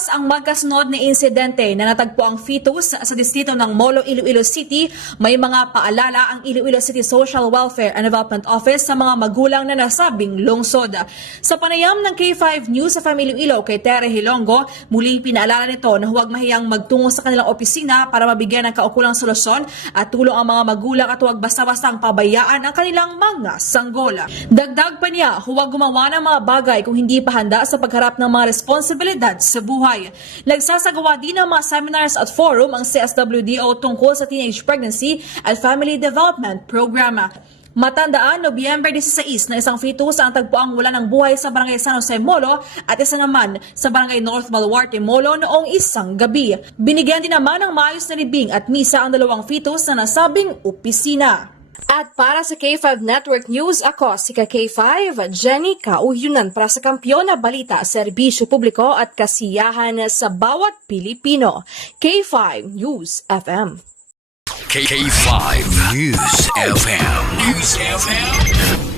Matapos ang magkasunod na insidente na natagpo ang fetus sa distrito ng Molo, Iloilo City, may mga paalala ang Iloilo City Social Welfare and Development Office sa mga magulang na nasabing lungsod. Sa panayam ng K5 News sa Iloilo kay Tere Hilongo, muling pinaalala nito na huwag mahiyang magtungo sa kanilang opisina para mabigyan ng kaukulang solusyon at tulong ang mga magulang at huwag basta-bastang pabayaan ang kanilang mga sanggol. Dagdag pa niya, huwag gumawa ng mga bagay kung hindi pa handa sa pagharap ng mga responsibilidad sa buhay. Nagsasagawa din ng mga seminars at forum ang CSWDO tungkol sa teenage pregnancy at family development program. Matandaan, Nobyembre 16 na isang fetus ang tagpuang wala ng buhay sa Barangay San Jose Molo at isa naman sa Barangay North Baluarte Molo noong isang gabi. Binigyan din naman ng maayos na libing at misa ang dalawang fetus na nasabing opisina. At para sa K5 Network News, ako si K5, Jenny Kauhyunan para sa Kampiyon na Balita, Serbisyo Publiko at Kasiyahan sa Bawat Pilipino. K5 News FM. K5 News FM. News FM.